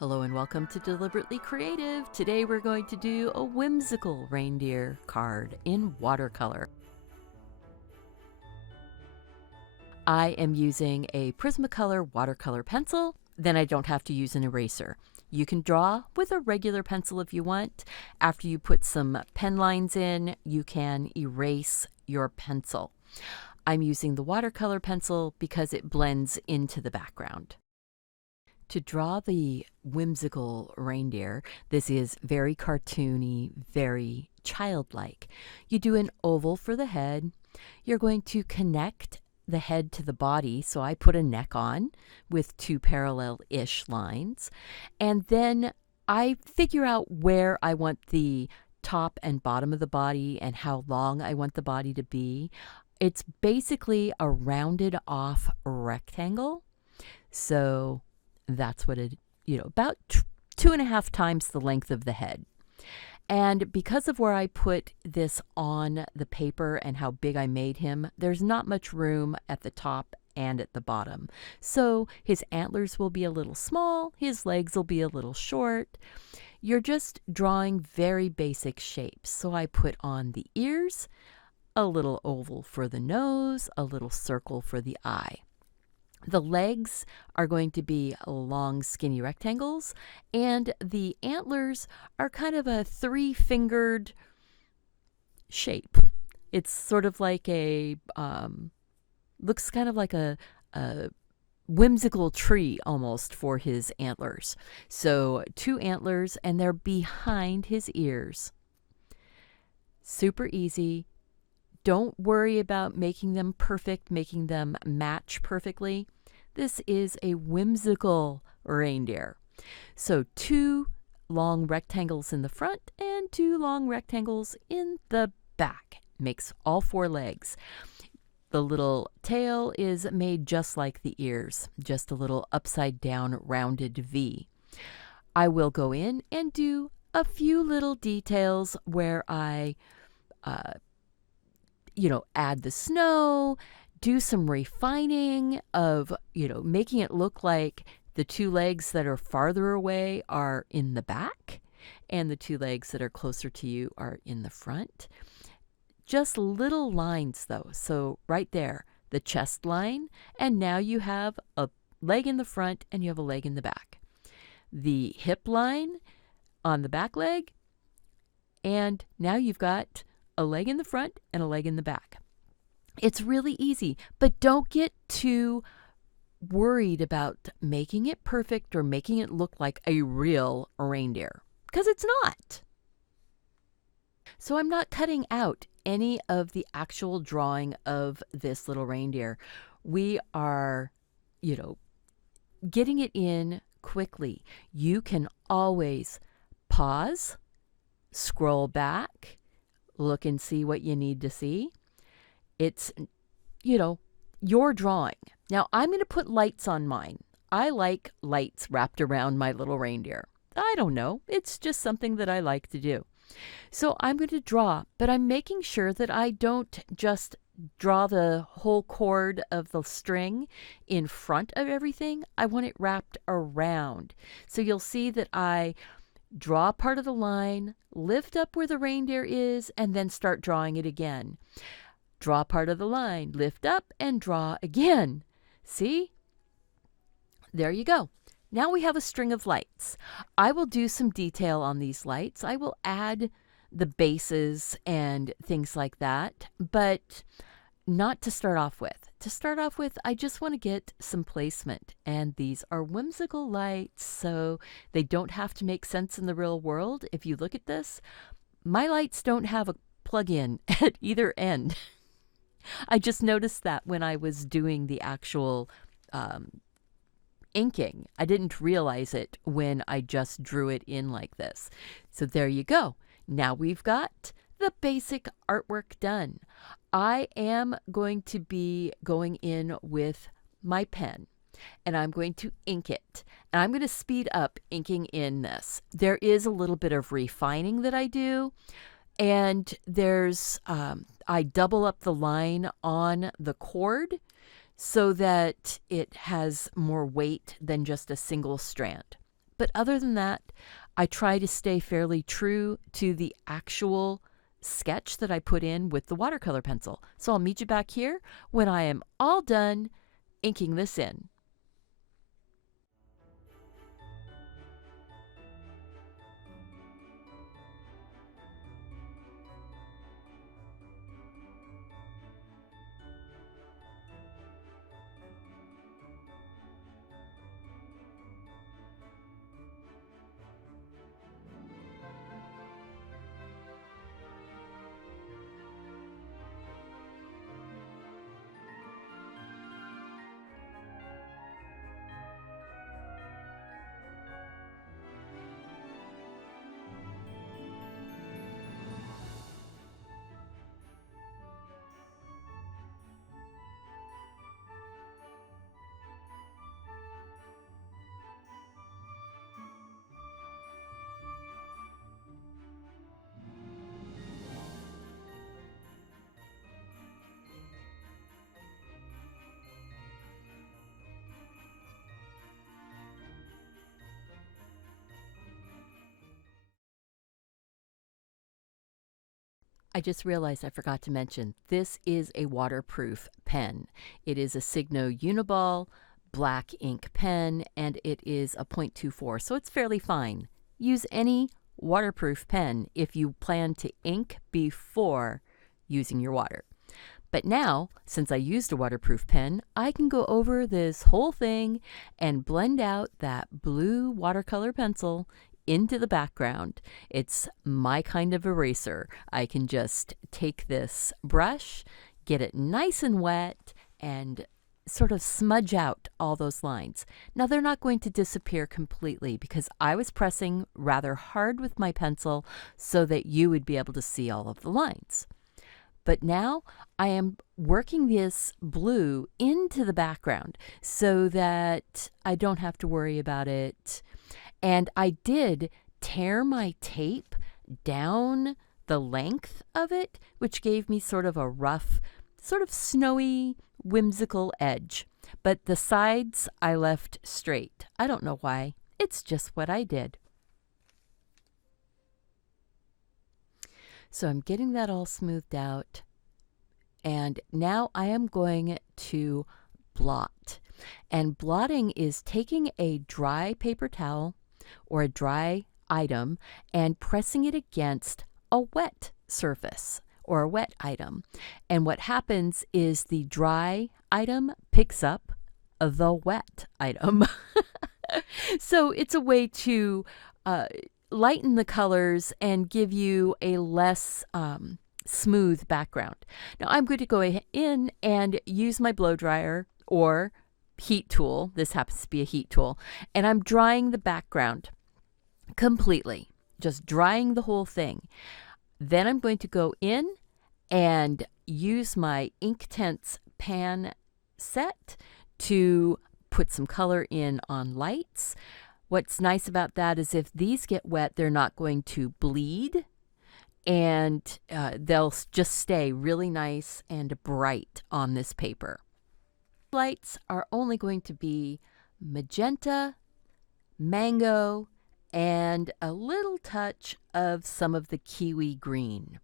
Hello and welcome to Deliberately Creative. Today we're going to do a whimsical reindeer card in watercolor. I am using a Prismacolor watercolor pencil, then I don't have to use an eraser. You can draw with a regular pencil if you want. After you put some pen lines in, you can erase your pencil. I'm using the watercolor pencil because it blends into the background. To draw the whimsical reindeer, this is very cartoony, very childlike. You do an oval for the head. You're going to connect the head to the body, so I put a neck on with two parallel-ish lines. And then I figure out where I want the top and bottom of the body and how long I want the body to be. It's basically a rounded off rectangle. So that's what it, about 2.5 times the length of the head. And because of where I put this on the paper and how big I made him, there's not much room at the top and at the bottom. So his antlers will be a little small, his legs will be a little short. You're just drawing very basic shapes. So I put on the ears, a little oval for the nose, a little circle for the eye. The legs are going to be long, skinny rectangles, and the antlers are kind of a 3-fingered shape. It's sort of like looks kind of like a whimsical tree almost for his antlers. So 2 antlers, and they're behind his ears. Super easy. Don't worry about making them perfect, making them match perfectly. This is a whimsical reindeer. So 2 long rectangles in the front and 2 long rectangles in the back. Makes all 4 legs. The little tail is made just like the ears, just a little upside down rounded V. I will go in and do a few little details where I add the snow, do some refining of, making it look like the 2 legs that are farther away are in the back and the 2 legs that are closer to you are in the front. Just little lines though. So right there, the chest line, and now you have a leg in the front and you have a leg in the back. The hip line on the back leg, and now you've got a leg in the front and a leg in the back. It's really easy, but don't get too worried about making it perfect or making it look like a real reindeer, because it's not. So I'm not cutting out any of the actual drawing of this little reindeer. We are, getting it in quickly. You can always pause, scroll back, look and see what you need to see. It's, your drawing. Now, I'm going to put lights on mine. I like lights wrapped around my little reindeer. I don't know. It's just something that I like to do. So I'm going to draw, but I'm making sure that I don't just draw the whole cord of the string in front of everything. I want it wrapped around. So you'll see that I draw part of the line, lift up where the reindeer is, and then start drawing it again. Draw part of the line, lift up, and draw again. See? There you go. Now we have a string of lights. I will do some detail on these lights. I will add the bases and things like that, but not to start off with. To start off with, I just want to get some placement, and these are whimsical lights, so they don't have to make sense in the real world. If you look at this, my lights don't have a plug-in at either end. I just noticed that when I was doing the actual inking. I didn't realize it when I just drew it in like this. So there you go. Now we've got the basic artwork done. I am going to be going in with my pen, and I'm going to ink it. And I'm going to speed up inking in this. There is a little bit of refining that I do, and there's I double up the line on the cord so that it has more weight than just a single strand. But other than that, I try to stay fairly true to the actual sketch that I put in with the watercolor pencil. So I'll meet you back here when I am all done inking this in. I just realized I forgot to mention this is a waterproof pen. It is a Signo Uniball black ink pen, and it is a 0.24, so it's fairly fine. Use any waterproof pen if you plan to ink before using your water. But now, since I used a waterproof pen, I can go over this whole thing and blend out that blue watercolor pencil into the background. It's my kind of eraser. I can just take this brush, get it nice and wet, and sort of smudge out all those lines. Now they're not going to disappear completely because I was pressing rather hard with my pencil so that you would be able to see all of the lines. But now I am working this blue into the background so that I don't have to worry about it. And I did tear my tape down the length of it, which gave me sort of a rough, sort of snowy, whimsical edge. But the sides I left straight. I don't know why. It's just what I did. So I'm getting that all smoothed out. And now I am going to blot. And blotting is taking a dry paper towel or a dry item and pressing it against a wet surface or a wet item. And what happens is the dry item picks up the wet item. So it's a way to lighten the colors and give you a less smooth background. Now I'm going to go in and use my blow dryer or heat tool. This happens to be a heat tool. And I'm drying the background completely, just drying the whole thing. Then I'm going to go in and use my Inktense pan set to put some color in on lights. What's nice about that is if these get wet, they're not going to bleed, and they'll just stay really nice and bright on this paper. Lights are only going to be magenta, mango, and a little touch of some of the kiwi green.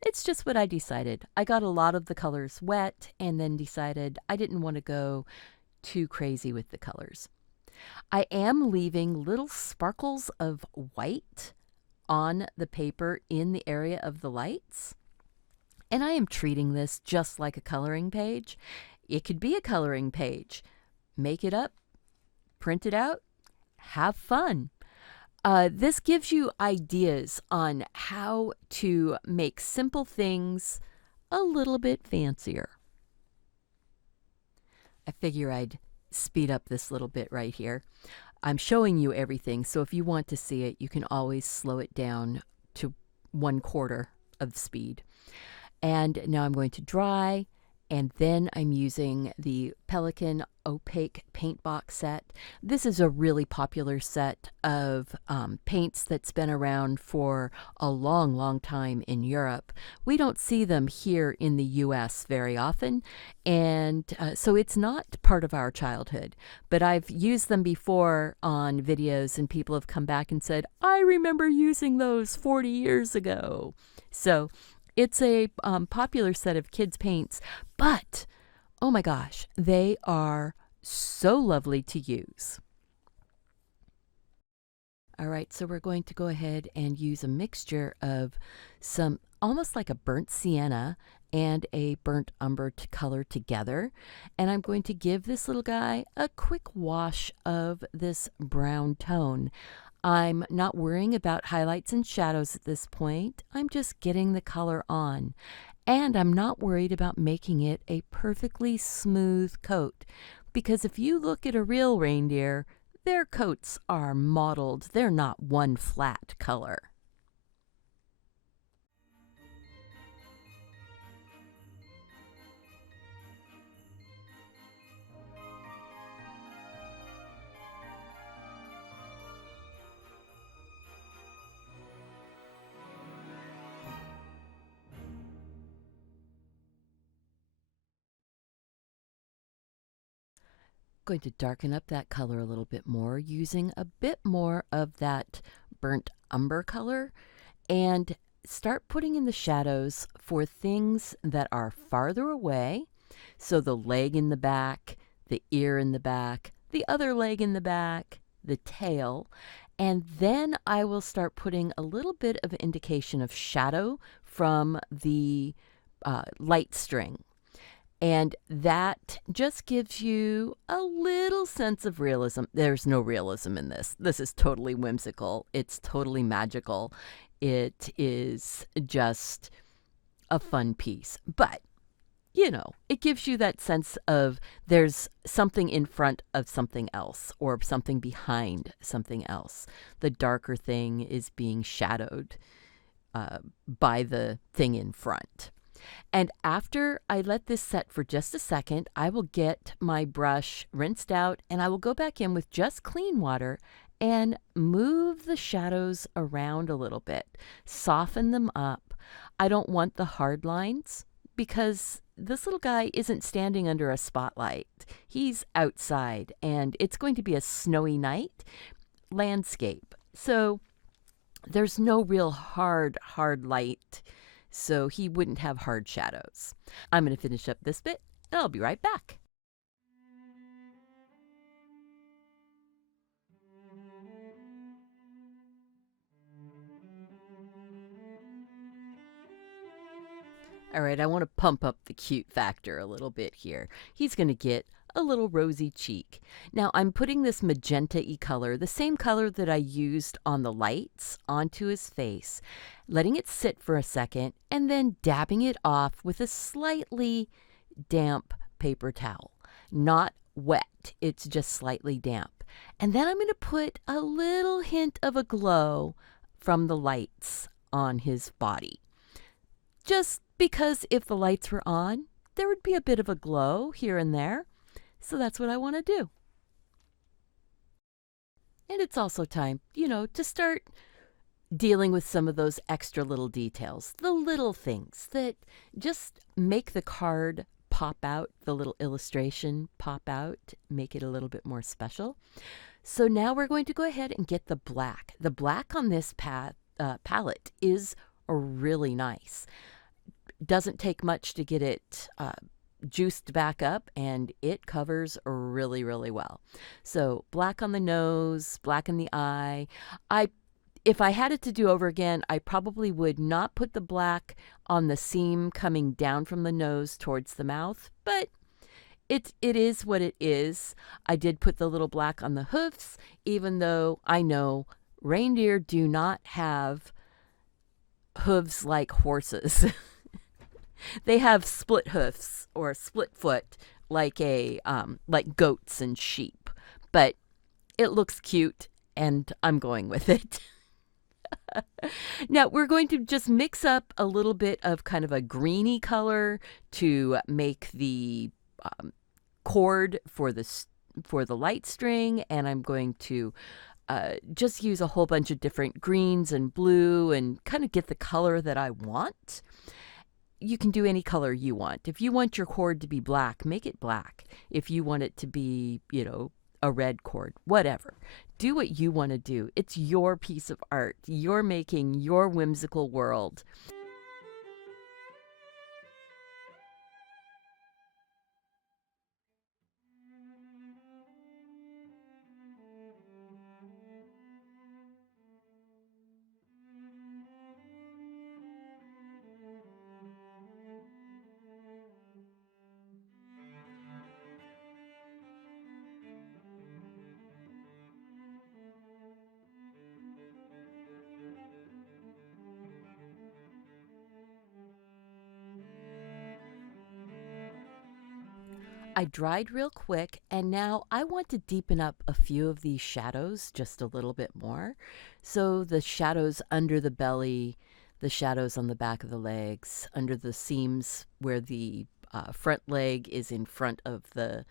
It's just what I decided. I got a lot of the colors wet and then decided I didn't want to go too crazy with the colors. I am leaving little sparkles of white on the paper in the area of the lights. And I am treating this just like a coloring page. It could be a coloring page. Make it up, print it out, have fun. This gives you ideas on how to make simple things a little bit fancier. I figure I'd speed up this little bit right here. I'm showing you everything, so if you want to see it, you can always slow it down to 1/4 of speed. And now I'm going to dry And then I'm using the Pelican Opaque Paint Box set. This is a really popular set of paints that's been around for a long, long time in Europe. We don't see them here in the US very often, and so it's not part of our childhood. But I've used them before on videos, and people have come back and said, I remember using those 40 years ago. So it's a popular set of kids' paints, but oh my gosh, they are so lovely to use. All right, so we're going to go ahead and use a mixture of some almost like a burnt sienna and a burnt umber to color together. And I'm going to give this little guy a quick wash of this brown tone. I'm not worrying about highlights and shadows at this point. I'm just getting the color on. And I'm not worried about making it a perfectly smooth coat. Because if you look at a real reindeer, their coats are mottled. They're not one flat color. Going to darken up that color a little bit more using a bit more of that burnt umber color and start putting in the shadows for things that are farther away. So the leg in the back, the ear in the back, the other leg in the back, the tail. And then I will start putting a little bit of indication of shadow from the light string. And that just gives you a little sense of realism. There's no realism in this. This is totally whimsical. It's totally magical. It is just a fun piece. But, you know, it gives you that sense of there's something in front of something else or something behind something else. The darker thing is being shadowed by the thing in front. And after I let this set for just a second, I will get my brush rinsed out and I will go back in with just clean water and move the shadows around a little bit, soften them up. I don't want the hard lines because this little guy isn't standing under a spotlight. He's outside and it's going to be a snowy night landscape. So there's no real hard light. So he wouldn't have hard shadows. I'm going to finish up this bit, and I'll be right back. All right, I want to pump up the cute factor a little bit here. He's going to get a little rosy cheek. Now I'm putting this magenta-y color, the same color that I used on the lights, onto his face, letting it sit for a second, and then dabbing it off with a slightly damp paper towel. Not wet, it's just slightly damp. And then I'm going to put a little hint of a glow from the lights on his body. Just because if the lights were on, there would be a bit of a glow here and there. So that's what I want to do. And it's also time, you know, to start dealing with some of those extra little details, the little things that just make the card pop out, the little illustration pop out, make it a little bit more special. So now we're going to go ahead and get the black. The black on this palette is really nice. Doesn't take much to get it juiced back up, and it covers really, really well. So black on the nose, black in the eye. If I had it to do over again, I probably would not put the black on the seam coming down from the nose towards the mouth, but it is what it is. I did put the little black on the hoofs, even though I know reindeer do not have hooves like horses. They have split hoofs or split foot like like goats and sheep. But it looks cute, and I'm going with it. Now we're going to just mix up a little bit of kind of a greeny color to make the cord for the light string, and I'm going to just use a whole bunch of different greens and blue and kind of get the color that I want. You can do any color you want. If you want your cord to be black, make it black. If you want it to be, a red cord, whatever. Do what you want to do. It's your piece of art. You're making your whimsical world. I dried real quick, and now I want to deepen up a few of these shadows just a little bit more. So the shadows under the belly, the shadows on the back of the legs, under the seams where the front leg is in front of the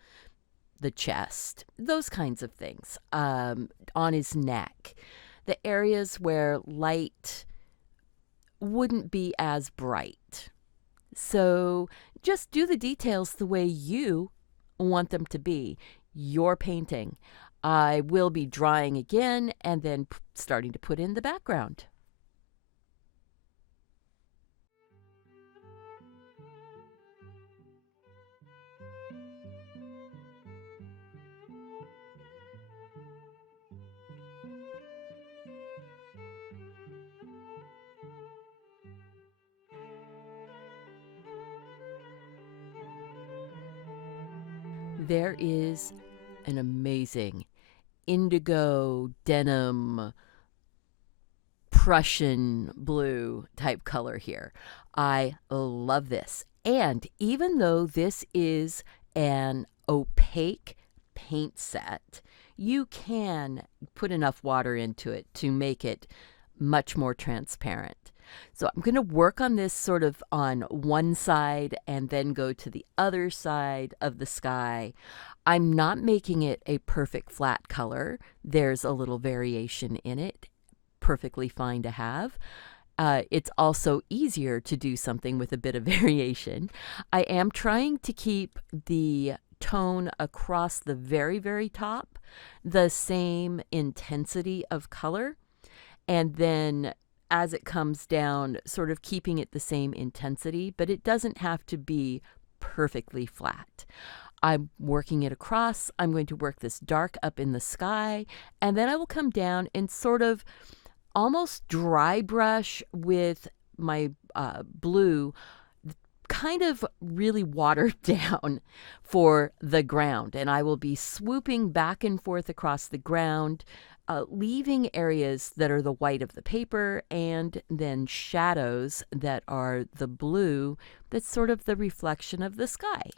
chest, those kinds of things. On his neck, the areas where light wouldn't be as bright. So just do the details the way you want them to be. Your painting. I will be drawing again and then starting to put in the background. There is an amazing indigo denim Prussian blue type color here. I love this. And even though this is an opaque paint set, you can put enough water into it to make it much more transparent. So I'm going to work on this sort of on one side and then go to the other side of the sky. I'm not making it a perfect flat color. There's a little variation in it. Perfectly fine to have. It's also easier to do something with a bit of variation. I am trying to keep the tone across the very, very top the same intensity of color, and then as it comes down, sort of keeping it the same intensity, but it doesn't have to be perfectly flat. I'm working it across. I'm going to work this dark up in the sky, and then I will come down and sort of almost dry brush with my blue, kind of really watered down for the ground. And I will be swooping back and forth across the ground, leaving areas that are the white of the paper and then shadows that are the blue that's sort of the reflection of the sky.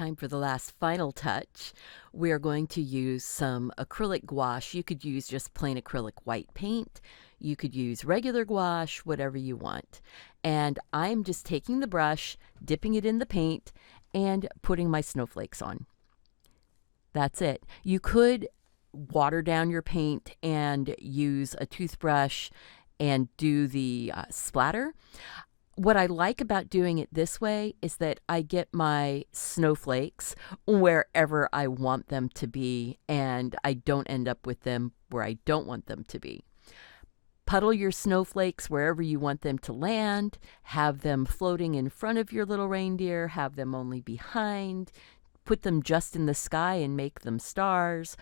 time for the last final touch. We're going to use some acrylic gouache. You could use just plain acrylic white paint. You could use regular gouache, whatever you want. And I'm just taking the brush, dipping it in the paint, and putting my snowflakes on. That's it. You could water down your paint and use a toothbrush and do the splatter. What I like about doing it this way is that I get my snowflakes wherever I want them to be, and I don't end up with them where I don't want them to be. Puddle your snowflakes wherever you want them to land, have them floating in front of your little reindeer, have them only behind, put them just in the sky and make them stars,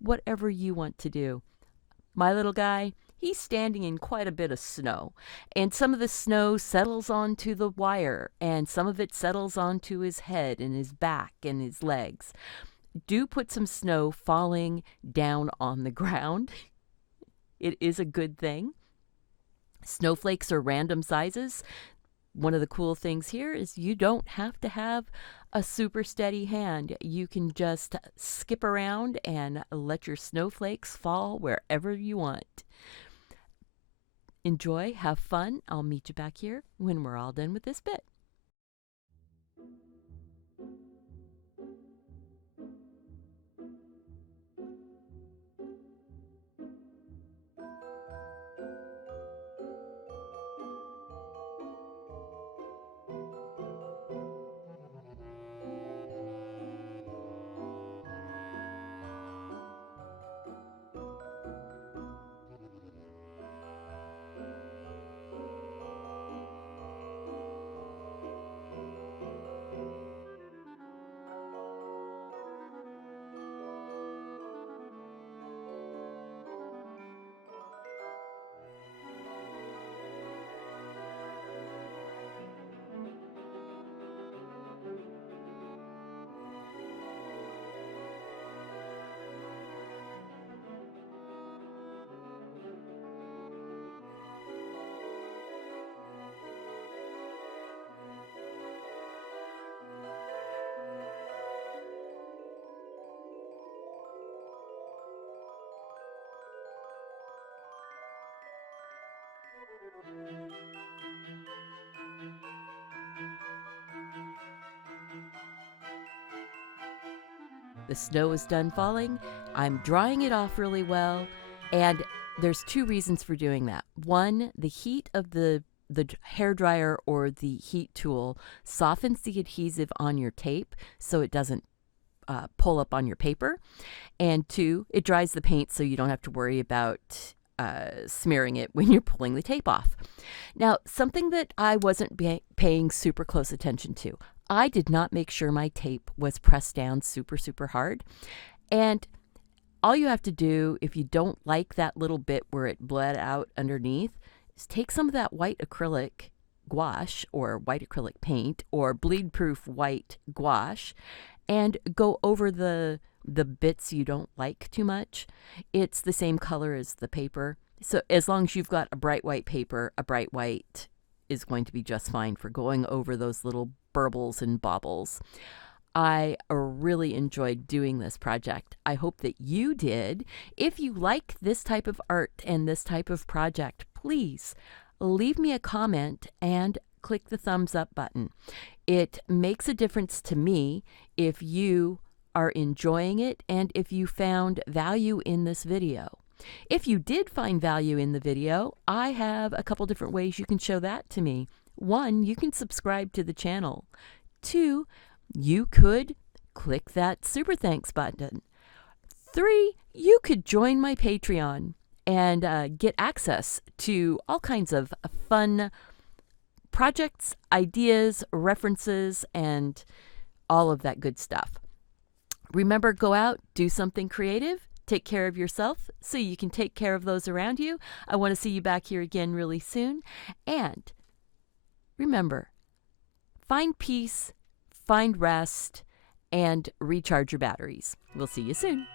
whatever you want to do. My little guy, he's standing in quite a bit of snow, and some of the snow settles onto the wire, and some of it settles onto his head and his back and his legs. Do put some snow falling down on the ground. It is a good thing. Snowflakes are random sizes. One of the cool things here is you don't have to have a super steady hand. You can just skip around and let your snowflakes fall wherever you want. Enjoy, have fun. I'll meet you back here when we're all done with this bit. The snow is done falling. I'm drying it off really well, and there's two reasons for doing that. One, the heat of the hair dryer or the heat tool softens the adhesive on your tape so it doesn't pull up on your paper. And two, it dries the paint so you don't have to worry about smearing it when you're pulling the tape off. Now, something that I wasn't paying super close attention to, I did not make sure my tape was pressed down super, super hard. And all you have to do, if you don't like that little bit where it bled out underneath, is take some of that white acrylic gouache or white acrylic paint or bleed-proof white gouache and go over the bits you don't like too much. It's the same color as the paper. So as long as you've got a bright white paper, a bright white is going to be just fine for going over those little burbles and baubles. I really enjoyed doing this project. I hope that you did. If you like this type of art and this type of project, please leave me a comment and click the thumbs up button. It makes a difference to me if you are enjoying it and if you found value in this video. If you did find value in the video, I have a couple different ways you can show that to me. One, you can subscribe to the channel. Two, you could click that super thanks button. Three, you could join my Patreon and get access to all kinds of fun projects, ideas, references, and all of that good stuff. Remember, go out, do something creative, take care of yourself so you can take care of those around you. I want to see you back here again really soon. And remember, find peace, find rest, and recharge your batteries. We'll see you soon.